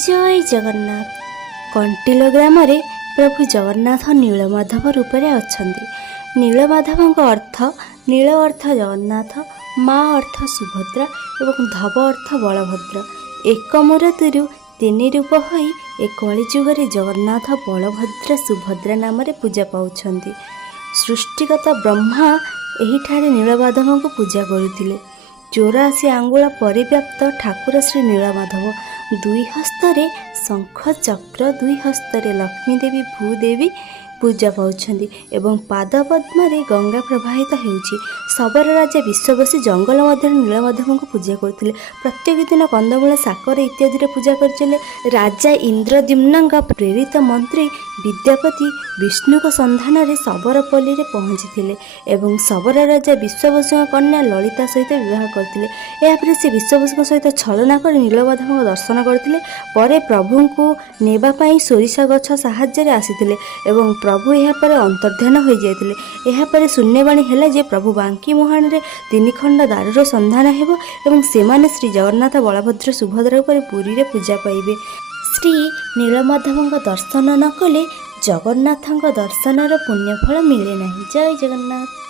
ଜୟ ଜଗନ୍ନାଥ। କଣ୍ଟିଲୋ ଗ୍ରାମରେ ପ୍ରଭୁ ଜଗନ୍ନାଥ ନୀଳମାଧବ ରୂପରେ ଅଛନ୍ତି। ନୀଳମାଧବଙ୍କ ଅର୍ଥ ନୀଳ ଅର୍ଥ ଜଗନ୍ନାଥ, ମା ଅର୍ଥ ସୁଭଦ୍ରା ଏବଂ ଧବ ଅର୍ଥ ବଳଭଦ୍ର। ଏକ ମୂରତିରୁ ତିନି ରୂପ ହୋଇ ଏ କଳିଯୁଗରେ ଜଗନ୍ନାଥ, ବଳଭଦ୍ର, ସୁଭଦ୍ରା ନାମରେ ପୂଜା ପାଉଛନ୍ତି। ସୃଷ୍ଟିକର୍ତ୍ତା ବ୍ରହ୍ମା ଏହିଠାରେ ନୀଳମାଧବଙ୍କୁ ପୂଜା କରୁଥିଲେ। 84 ଆଙ୍ଗୁଳ ପରିବ୍ୟାପ୍ତ ଠାକୁର ଶ୍ରୀ ନୀଳମାଧବ। ଦୁଇ ହସ୍ତରେ ଶଙ୍ଖ ଚକ୍ର, ଦୁଇ ହସ୍ତରେ ଲକ୍ଷ୍ମୀ ଦେବୀ ଭୂଦେବୀ ପୂଜା ପାଉଛନ୍ତି ଏବଂ ପାଦ ପଦ୍ମରେ ଗଙ୍ଗା ପ୍ରବାହିତ ହେଉଛି। ଶବର ରାଜା ବିଶ୍ୱବସୁ ଜଙ୍ଗଲ ମଧ୍ୟରେ ନୀଳମାଧବଙ୍କୁ ପୂଜା କରୁଥିଲେ। ପ୍ରତ୍ୟେକ ଦିନ କନ୍ଦମୂଳ, ଶାକର ଇତ୍ୟାଦିରେ ପୂଜା କରିଥିଲେ। ରାଜା ଇନ୍ଦ୍ରଦ୍ୟୁମ୍ନଙ୍କ ପ୍ରେରିତ ମନ୍ତ୍ରୀ ବିଦ୍ୟାପତି ବିଷ୍ଣୁଙ୍କ ସନ୍ଧାନରେ ଶବରପଲ୍ଲୀରେ ପହଞ୍ଚିଥିଲେ ଏବଂ ଶବର ରାଜା ବିଶ୍ୱବସୁଙ୍କ କନ୍ୟା ଲଳିତା ସହିତ ବିବାହ କରିଥିଲେ। ଏହାପରେ ସେ ବିଶ୍ୱବସୁଙ୍କ ସହିତ ଛଳନା କରି ନୀଳମାଧବଙ୍କ ଦର୍ଶନ କରିଥିଲେ। ପରେ ପ୍ରଭୁଙ୍କୁ ନେବା ପାଇଁ ସୋରିଷ ଗଛ ସାହାଯ୍ୟରେ ଆସିଥିଲେ ଏବଂ ପ୍ରଭୁ ଏହାପରେ ଅନ୍ତର୍ଦ୍ଧାନ ହୋଇଯାଇଥିଲେ। ଏହାପରେ ଶୂନ୍ୟବାଣୀ ହେଲା ଯେ ପ୍ରଭୁ ବାଙ୍କି ମୁହାଣରେ 3 ଖଣ୍ଡ ଦାରୁର ସନ୍ଧାନ ହେବ ଏବଂ ସେମାନେ ଶ୍ରୀ ଜଗନ୍ନାଥ, ବଳଭଦ୍ର, ସୁଭଦ୍ରା ଉପରେ ପୁରୀରେ ପୂଜା ପାଇବେ। ଶ୍ରୀ ନୀଳମାଧବଙ୍କ ଦର୍ଶନ ନ କଲେ ଜଗନ୍ନାଥଙ୍କ ଦର୍ଶନର ପୁଣ୍ୟଫଳ ମିଳେ ନାହିଁ। ଜୟ ଜଗନ୍ନାଥ।